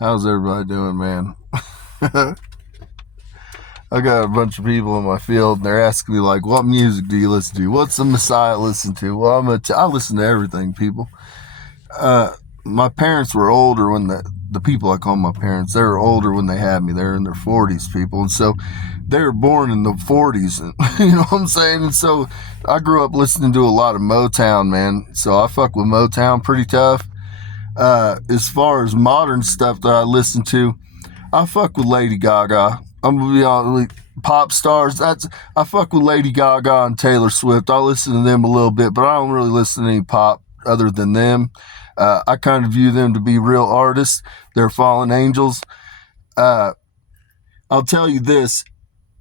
How's everybody doing, man? I got a bunch of people in my field, and they're asking me, like, what music do you listen to? What's the Messiah listen to? Well, I listen to everything, people. My parents were older when the people I call my parents, they were older when they had me. They're in their 40s, people. And so they were born in the 40s. And, you know what I'm saying? And so I grew up listening to a lot of Motown, man. So I fuck with Motown pretty tough. As far as modern stuff that I listen to, I fuck with Lady Gaga. I'm gonna be honest, pop stars. I fuck with Lady Gaga and Taylor Swift. I listen to them a little bit, but I don't really listen to any pop other than them. I kind of view them to be real artists. They're fallen angels. I'll tell you this: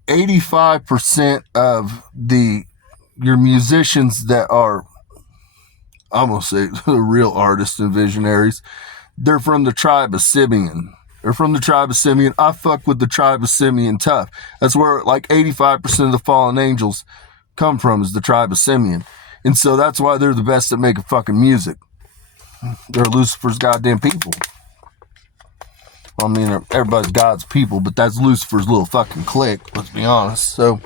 85% of your musicians that are, I'm gonna say, the real artists and visionaries, they're from the tribe of Simeon. They're from the tribe of Simeon. I fuck with the tribe of Simeon tough. That's where like 85% of the fallen angels come from, is the tribe of Simeon. And so that's why they're the best at making fucking music. They're Lucifer's goddamn people. I mean, everybody's God's people, but that's Lucifer's little fucking clique, let's be honest. So,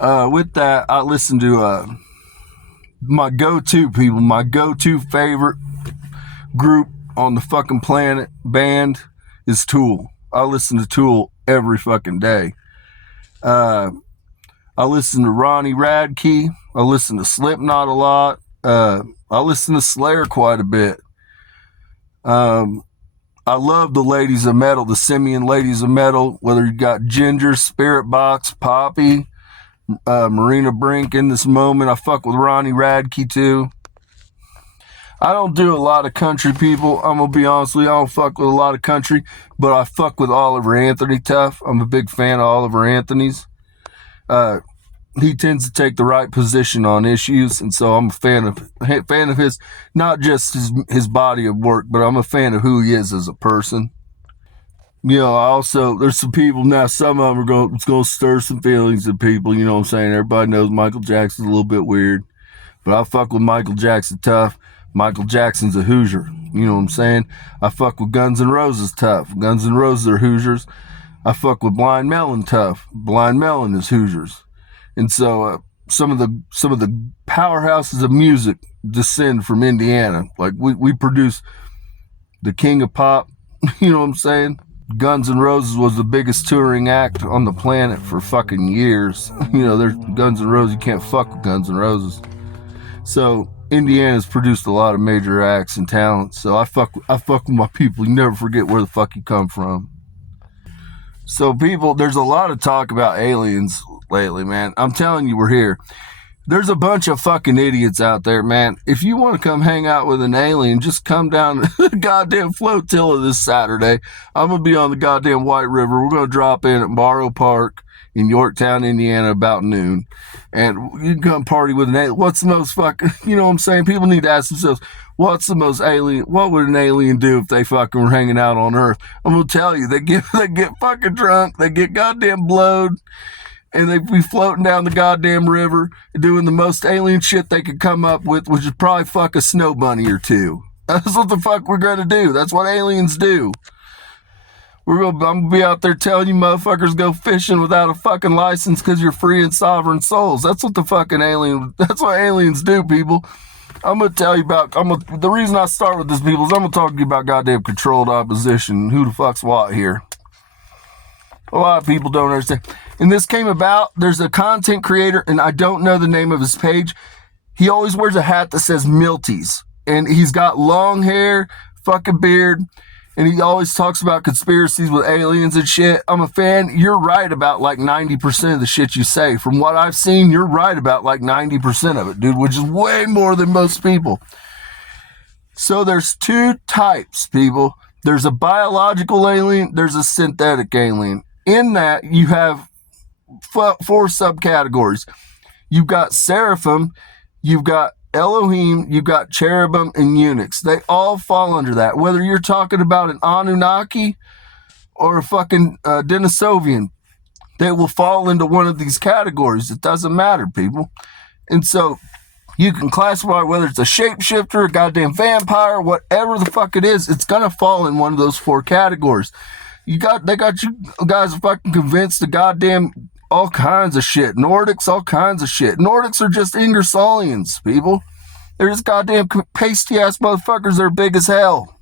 with that, I listen to my go-to people, my go-to favorite group on the fucking planet band is Tool. I listen to Tool every fucking day. I listen to Ronnie Radke. I listen to Slipknot a lot. I listen to Slayer quite a bit. I love the ladies of metal, the Simeon ladies of metal, whether you got Ginger, Spirit Box, Poppy, Marina Brink in this moment. I fuck with Ronnie Radke too. I don't do a lot of country, people. I'm going to be honest with you. I don't fuck with a lot of country, but I fuck with Oliver Anthony tough. I'm a big fan of Oliver Anthony's. He tends to take the right position on issues, and so I'm a fan of his, not just his body of work, but I'm a fan of who he is as a person. You know, there's some people now, some of them it's going to stir some feelings in people, you know what I'm saying? Everybody knows Michael Jackson's a little bit weird, but I fuck with Michael Jackson tough. Michael Jackson's a Hoosier, you know what I'm saying? I fuck with Guns N' Roses tough. Guns N' Roses are Hoosiers. I fuck with Blind Melon tough. Blind Melon is Hoosiers. And so some of the powerhouses of music descend from Indiana. Like we produce the king of pop, you know what I'm saying? Guns N' Roses was the biggest touring act on the planet for fucking years. You know, there's Guns N' Roses, you can't fuck with Guns N' Roses. So Indiana's produced a lot of major acts and talents. So I fuck with my people. You never forget where the fuck you come from. So people, there's a lot of talk about aliens lately, man. I'm telling you, we're here. There's a bunch of fucking idiots out there, man. If you want to come hang out with an alien, just come down to the goddamn flotilla this Saturday. I'm going to be on the goddamn White River. We're going to drop in at Morrow Park in Yorktown, Indiana, about noon. And you can come party with an alien. What's the most fucking, you know what I'm saying? People need to ask themselves, what would an alien do if they fucking were hanging out on Earth? I'm going to tell you, they get fucking drunk, they get goddamn blowed, and they be floating down the goddamn river doing the most alien shit they could come up with, which is probably fuck a snow bunny or two. That's what the fuck we're going to do. That's what aliens do. I'm going to be out there telling you motherfuckers go fishing without a fucking license because you're free and sovereign souls. That's what that's what aliens do, people. I'm going to tell you about, the reason I start with this, people, is I'm going to talk to you about goddamn controlled opposition. Who the fuck's what here? A lot of people don't understand. And this came about, there's a content creator, and I don't know the name of his page. He always wears a hat that says Milties. And he's got long hair, fucking beard, and he always talks about conspiracies with aliens and shit. I'm a fan. You're right about like 90% of the shit you say. From what I've seen, you're right about like 90% of it, dude, which is way more than most people. So there's two types, people. There's a biological alien, there's a synthetic alien. In that, you have four subcategories. You've got seraphim, you've got Elohim, you've got cherubim, and eunuchs. They all fall under that. Whether you're talking about an Anunnaki or a fucking Denisovian, they will fall into one of these categories. It doesn't matter, people. And so You can classify whether it's a shapeshifter, a goddamn vampire, whatever the fuck it is, it's gonna fall in one of those 4 categories. They got you guys fucking convinced of goddamn all kinds of shit. Nordics, all kinds of shit. Nordics are just Ingersollians, people. They're just goddamn pasty ass motherfuckers that are big as hell.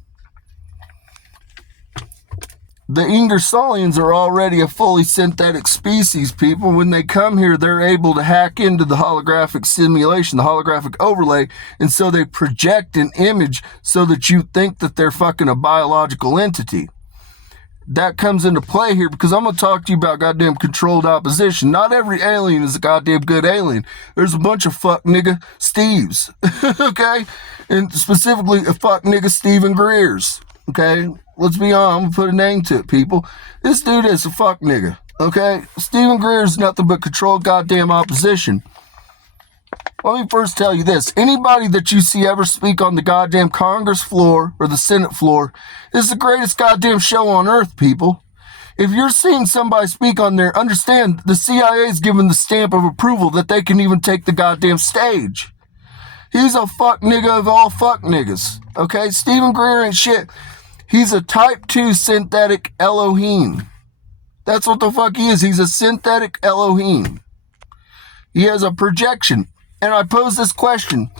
The Ingersollians are already a fully synthetic species, people. When they come here, they're able to hack into the holographic simulation, the holographic overlay, and so they project an image so that you think that they're fucking a biological entity. That comes into play here because I'm going to talk to you about goddamn controlled opposition. Not every alien is a goddamn good alien. There's a bunch of fuck nigga Steves, okay? And specifically a fuck nigga Stephen Greers, okay? Let's be honest, I'm going to put a name to it, people. This dude is a fuck nigga, okay? Stephen Greer is nothing but controlled goddamn opposition. Let me first tell you this. Anybody that you see ever speak on the goddamn Congress floor or the Senate floor is the greatest goddamn show on earth, people. If you're seeing somebody speak on there, understand the CIA's given the stamp of approval that they can even take the goddamn stage. He's a fuck nigga of all fuck niggas, okay? Stephen Greer ain't shit. He's a type 2 synthetic Elohim. That's what the fuck he is. He's a synthetic Elohim. He has a projection. And I pose this question.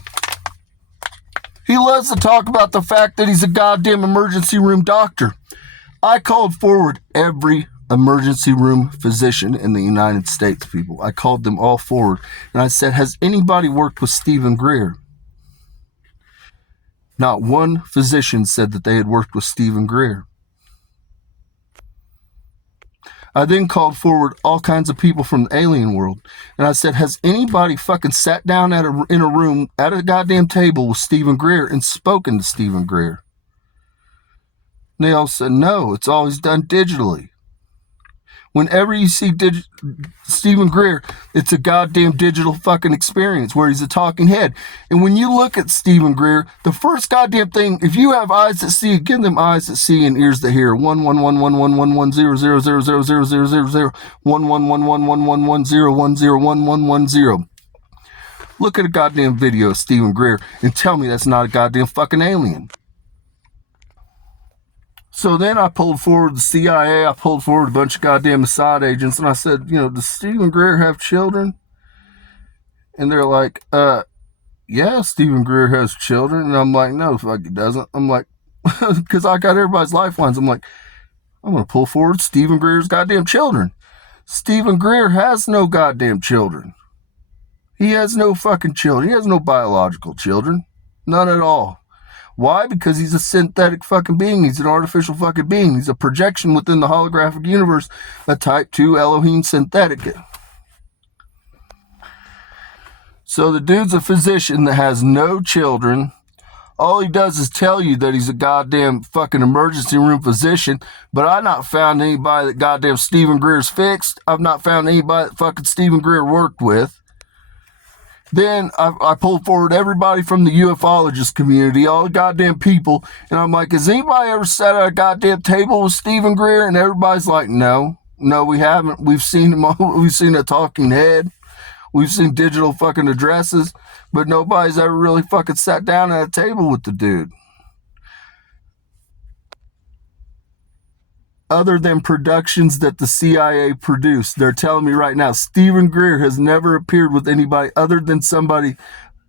He loves to talk about the fact that he's a goddamn emergency room doctor. I called forward every emergency room physician in the United States, people. I called them all forward. And I said, has anybody worked with Stephen Greer? Not one physician said that they had worked with Stephen Greer. I then called forward all kinds of people from the alien world. And I said, has anybody fucking sat down in a room at a goddamn table with Stephen Greer and spoken to Stephen Greer? And they all said, no, it's always done digitally. Whenever you see Stephen Greer, it's a goddamn digital fucking experience where he's a talking head. And when you look at Stephen Greer, the first goddamn thing, if you have eyes that see, give them eyes that see and ears that hear. 111111000000011111110101110. Look at a goddamn video of Stephen Greer and tell me that's not a goddamn fucking alien. So then I pulled forward the CIA, I pulled forward a bunch of goddamn Mossad agents, and I said, does Stephen Greer have children? And they're like, yeah, Stephen Greer has children. And I'm like, no, fuck, he doesn't. I'm like, because I got everybody's lifelines. I'm like, I'm going to pull forward Stephen Greer's goddamn children. Stephen Greer has no goddamn children. He has no fucking children. He has no biological children. None at all. Why? Because he's a synthetic fucking being. He's an artificial fucking being. He's a projection within the holographic universe, a type 2 Elohim synthetic. So the dude's a physician that has no children. All he does is tell you that he's a goddamn fucking emergency room physician, but I've not found anybody that goddamn Stephen Greer's fixed. I've not found anybody that fucking Stephen Greer worked with. Then I pulled forward everybody from the ufologist community, all the goddamn people, and I'm like, has anybody ever sat at a goddamn table with Stephen Greer? And everybody's like, no, we haven't. We've seen him. We've seen a talking head. We've seen digital fucking addresses, but nobody's ever really fucking sat down at a table with the dude. Other than productions that the CIA produced. They're telling me right now, Stephen Greer has never appeared with anybody other than somebody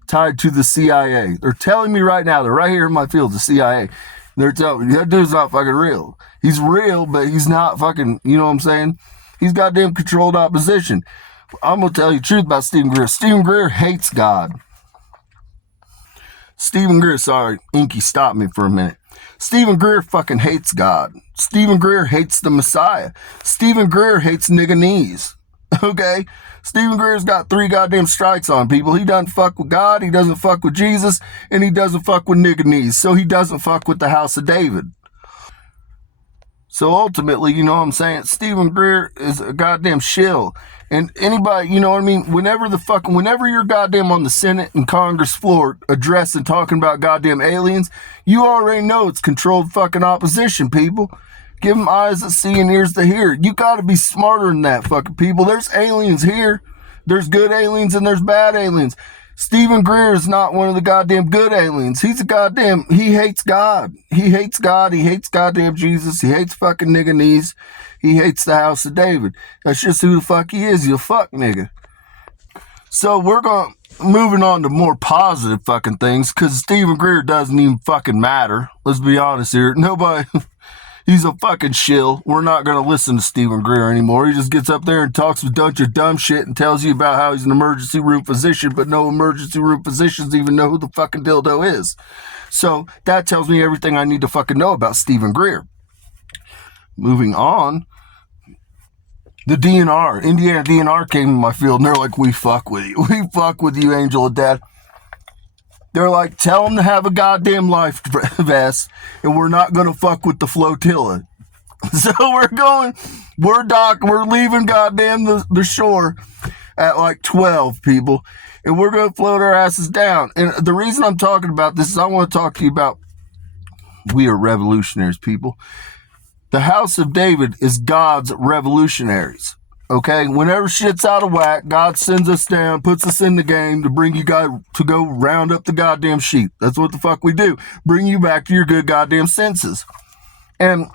tied to the CIA. They're telling me right now, they're right here in my field, the CIA. They're telling me, that dude's not fucking real. He's real, but he's not fucking, you know what I'm saying? He's goddamn controlled opposition. I'm going to tell you the truth about Stephen Greer. Stephen Greer hates God. Stephen Greer, sorry, Inky, stop me for a minute. Stephen Greer fucking hates God. Stephen Greer hates the Messiah. Stephen Greer hates nigganese. Okay? Stephen Greer's got 3 goddamn strikes on people. He doesn't fuck with God, he doesn't fuck with Jesus, and he doesn't fuck with nigganese. So he doesn't fuck with the house of David. So ultimately, you know what I'm saying? Stephen Greer is a goddamn shill. And anybody, you know what I mean? Whenever you're goddamn on the Senate and Congress floor addressing, talking about goddamn aliens, you already know it's controlled fucking opposition, people. Give them eyes that see and ears that hear. You gotta be smarter than that, fucking people. There's aliens here. There's good aliens and there's bad aliens. Stephen Greer is not one of the goddamn good aliens. He hates God. He hates God. He hates goddamn Jesus. He hates fucking nigga knees. He hates the house of David. That's just who the fuck he is. He's a fuck nigga. So moving on to more positive fucking things, because Stephen Greer doesn't even fucking matter. Let's be honest here. Nobody... He's a fucking shill. We're not going to listen to Stephen Greer anymore. He just gets up there and talks with a bunch of dumb shit and tells you about how he's an emergency room physician, but no emergency room physicians even know who the fucking dildo is. So that tells me everything I need to fucking know about Stephen Greer. Moving on, the DNR, Indiana DNR came in my field and they're like, we fuck with you. We fuck with you, Angel of Death. They're like, tell them to have a goddamn life vest, and we're not going to fuck with the flotilla. So we're leaving goddamn the shore at like 12 people, and we're going to float our asses down. And the reason I'm talking about this is I want to talk to you about, we are revolutionaries, people. The house of David is God's revolutionaries. Okay, whenever shit's out of whack, God sends us down, puts us in the game to bring you guys to go round up the goddamn sheep. That's what the fuck we do. Bring you back to your good goddamn senses. And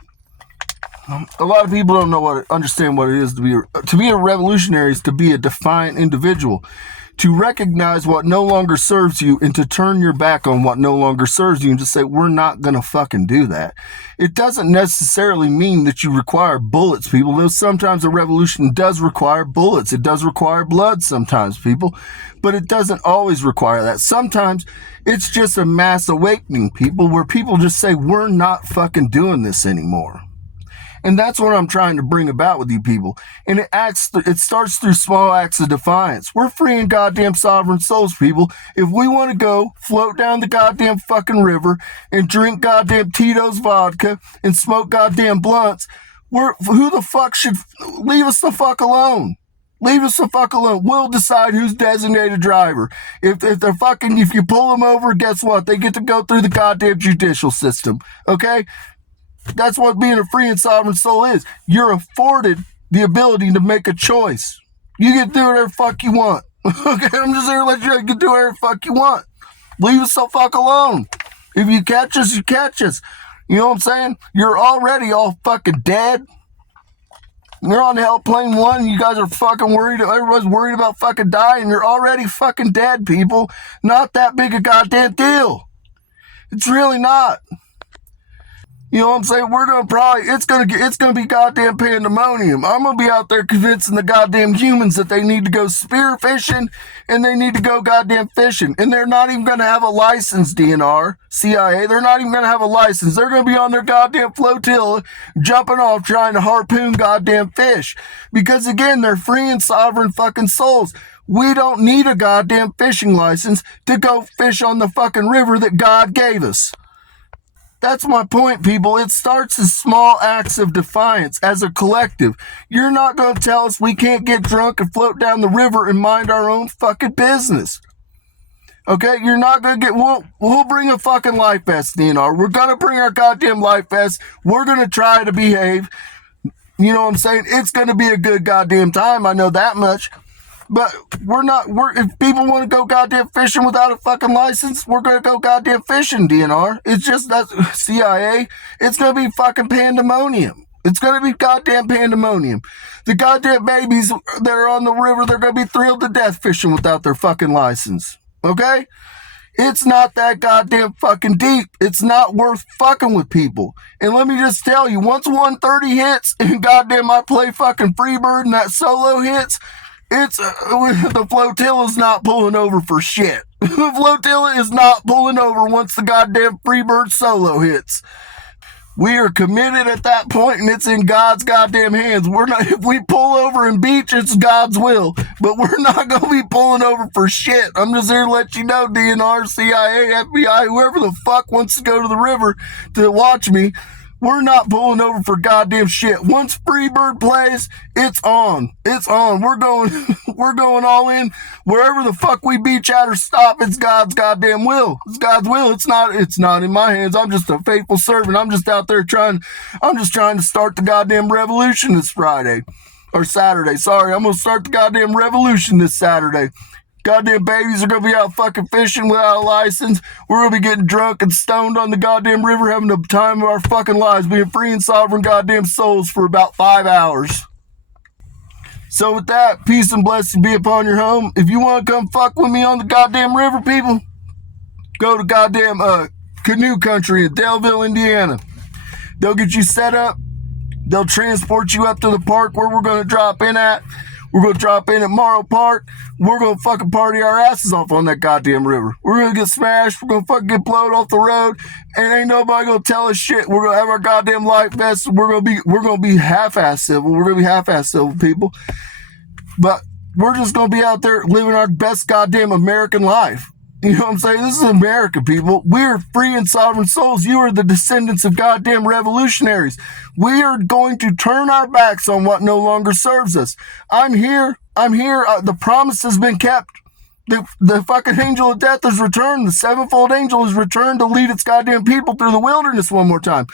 a lot of people don't understand what it is to be a revolutionary is to be a defiant individual, to recognize what no longer serves you and to turn your back on what no longer serves you and just say, we're not going to fucking do that. It doesn't necessarily mean that you require bullets, people. Though sometimes a revolution does require bullets. It does require blood sometimes, people. But it doesn't always require that. Sometimes it's just a mass awakening, people, where people just say, we're not fucking doing this anymore. And that's what I'm trying to bring about with you people. And it starts through small acts of defiance. We're freeing goddamn sovereign souls, people. If we want to go float down the goddamn fucking river and drink goddamn Tito's vodka and smoke goddamn blunts, who the fuck should leave us the fuck alone? Leave us the fuck alone. We'll decide who's designated driver. If you pull them over, guess what? They get to go through the goddamn judicial system. Okay? That's what being a free and sovereign soul is. You're afforded the ability to make a choice. You can do whatever the fuck you want. Okay, I'm just here to let you can do whatever the fuck you want. Leave us the fuck alone. If you catch us, you catch us. You know what I'm saying? You're already all fucking dead. You're on Hell Plane 1. You guys are fucking worried. Everybody's worried about fucking dying. You're already fucking dead, people. Not that big a goddamn deal. It's really not. You know what I'm saying? It's gonna be goddamn pandemonium. I'm gonna be out there convincing the goddamn humans that they need to go spear fishing and they need to go goddamn fishing. And they're not even gonna have a license, DNR, CIA. They're not even gonna have a license. They're gonna be on their goddamn flotilla jumping off trying to harpoon goddamn fish. Because again, they're free and sovereign fucking souls. We don't need a goddamn fishing license to go fish on the fucking river that God gave us. That's my point, people. It starts as small acts of defiance as a collective. You're not going to tell us we can't get drunk and float down the river and mind our own fucking business. Okay? You're not going to we'll bring a fucking life vest, DNR. We're going to bring our goddamn life vest. We're going to try to behave. You know what I'm saying? It's going to be a good goddamn time. I know that much. But if people want to go goddamn fishing without a fucking license, we're going to go goddamn fishing, DNR. It's just that CIA, it's going to be fucking pandemonium. It's going to be goddamn pandemonium. The goddamn babies that are on the river, they're going to be thrilled to death fishing without their fucking license. Okay? It's not that goddamn fucking deep. It's not worth fucking with people. And let me just tell you, once 130 hits and goddamn I play fucking Freebird and that solo hits, the flotilla's not pulling over for shit. The flotilla is not pulling over once the goddamn Freebird solo hits. We are committed at that point, and it's in God's goddamn hands. If we pull over and beach, it's God's will. But we're not going to be pulling over for shit. I'm just here to let you know, DNR, CIA, FBI, whoever the fuck wants to go to the river to watch me, we're not pulling over for goddamn shit. Once Freebird plays, it's on. It's on. We're going all in. Wherever the fuck we beach at or stop, it's God's goddamn will. It's God's will. It's not in my hands. I'm just a faithful servant. I'm just out there trying to start the goddamn revolution this Friday. Or Saturday. Sorry, I'm going to start the goddamn revolution this Saturday. Goddamn babies are gonna be out fucking fishing without a license. We're gonna be getting drunk and stoned on the goddamn river, having the time of our fucking lives, being free and sovereign goddamn souls for about 5 hours. So with that, peace and blessing be upon your home. If you want to come fuck with me on the goddamn river, people, go to goddamn canoe country in Daleville, Indiana. They'll get you set up. They'll transport you up to the park where we're going to drop in at. We're going to drop in at Morrow Park. We're going to fucking party our asses off on that goddamn river. We're going to get smashed. We're going to fucking get blowed off the road. And ain't nobody going to tell us shit. We're going to have our goddamn life vests. We're going to be half-ass civil. We're going to be half-ass civil, people. But we're just going to be out there living our best goddamn American life. You know what I'm saying? This is America, people. We're free and sovereign souls. You are the descendants of goddamn revolutionaries. We are going to turn our backs on what no longer serves us. I'm here. The promise has been kept. The fucking angel of death has returned. The sevenfold angel has returned to lead its goddamn people through the wilderness one more time.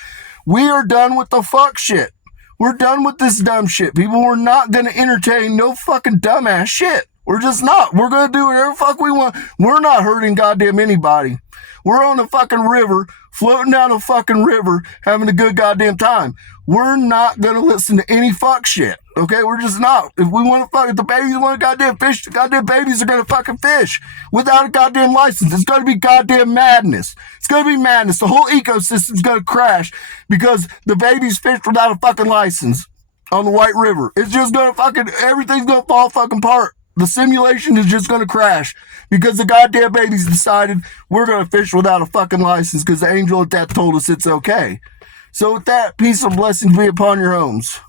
We are done with the fuck shit. We're done with this dumb shit, people. We're not going to entertain no fucking dumbass shit. We're just not. We're going to do whatever fuck we want. We're not hurting goddamn anybody. We're on a fucking river, floating down a fucking river, having a good goddamn time. We're not going to listen to any fuck shit. Okay? We're just not. If we want to fuck, if the babies want to goddamn fish, the goddamn babies are going to fucking fish without a goddamn license. It's going to be goddamn madness. It's going to be madness. The whole ecosystem's going to crash because the babies fished without a fucking license on the White River. It's just going to fucking, everything's going to fall fucking apart. The simulation is just going to crash because the goddamn babies decided we're going to fish without a fucking license because the angel of death told us it's okay. So with that, peace and blessings be upon your homes.